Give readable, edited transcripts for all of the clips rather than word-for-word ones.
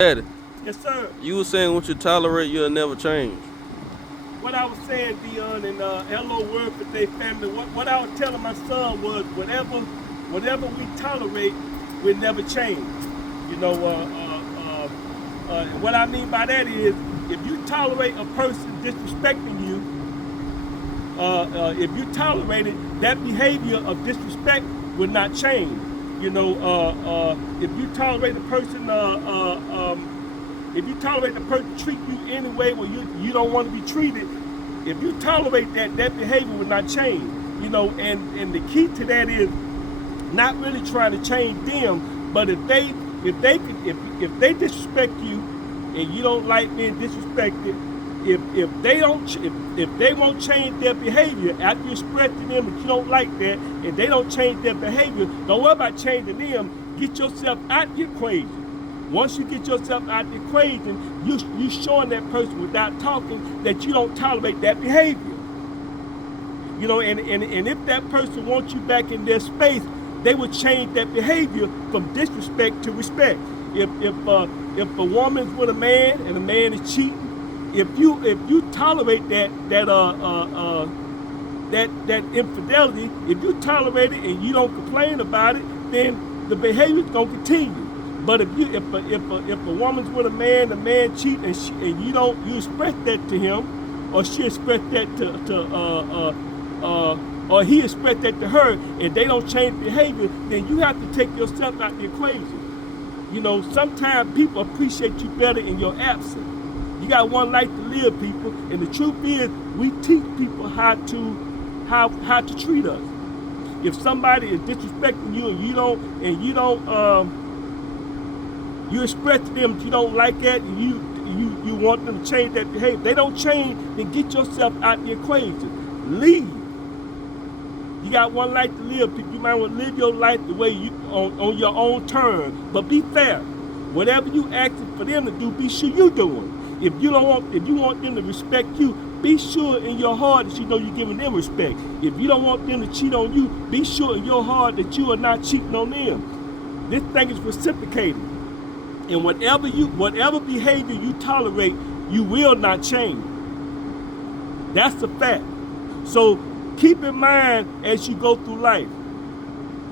Daddy, Yes, sir. you were saying what you tolerate, you'll never change. What I was saying, Dion, and hello, word for day family. What I was telling my son was whatever we tolerate will never change. You know, what I mean by that is if you tolerate a person disrespecting you, if you tolerate it, that behavior of disrespect will not change. You know, if you tolerate a person, if you tolerate the person treat you any way where you don't want to be treated, if you tolerate that, that behavior will not change. You know, and the key to that is not really trying to change them, but if they disrespect you and you don't like being disrespected, if they won't change their behavior after you express to them that you don't like that, and they don't change their behavior, don't worry about changing them. Get yourself out the equation. Once you get yourself out the equation, you showing that person without talking that you don't tolerate that behavior. You know, and if that person wants you back in their space, they will change that behavior from disrespect to respect. If a woman's with a man and a man is cheating, if you tolerate that infidelity, if you tolerate it and you don't complain about it, then the behavior is gonna continue. But if a woman's with a man cheat, and you express that to him, or she express that or he express that to her, and they don't change behavior, then you have to take yourself out the equation. You know, sometimes people appreciate you better in your absence. You got one life to live, people, and the truth is, we teach people how to treat us. If somebody is disrespecting you and you don't you express to them that you don't like that, and you want them to change that behavior. They don't change, then get yourself out the equation. Leave. You got one life to live, people. You might want to live your life the way you on your own terms, but be fair. Whatever you asking for them to do, be sure you doing. If you want them to respect you, be sure in your heart that you know you're giving them respect. If you don't want them to cheat on you, be sure in your heart that you are not cheating on them. This thing is reciprocated. And whatever behavior you tolerate, you will not change. That's a fact. So keep in mind as you go through life.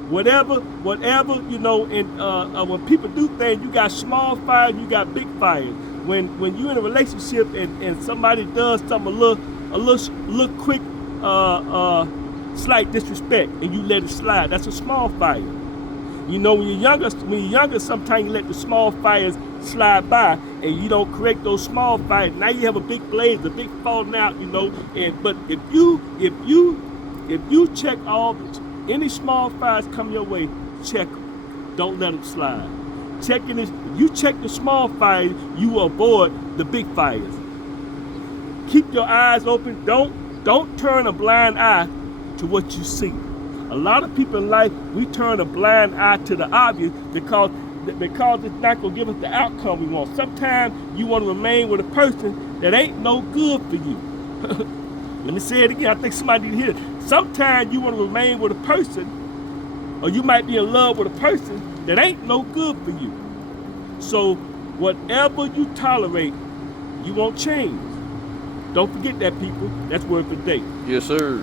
Whatever, you know, and when people do things, you got small fires, you got big fires. When you're in a relationship and somebody does something a little quick, slight disrespect, and you let it slide, that's a small fire. You know, when you're younger, sometimes you let the small fires slide by, and you don't correct those small fires. Now you have a big blaze, a big falling out. You know, but if you check any small fires come your way, check them. Don't let them slide. If you check the small fires, you will avoid the big fires. Keep your eyes open. Don't turn a blind eye to what you see. A lot of people in life, we turn a blind eye to the obvious because it's not going to give us the outcome we want. Sometimes you want to remain with a person that ain't no good for you. Let me say it again. I think somebody need to hear it. Sometimes you want to remain with a person, or you might be in love with a person that ain't no good for you. So whatever you tolerate, you won't change. Don't forget that, people. That's word for the day. Yes, sir.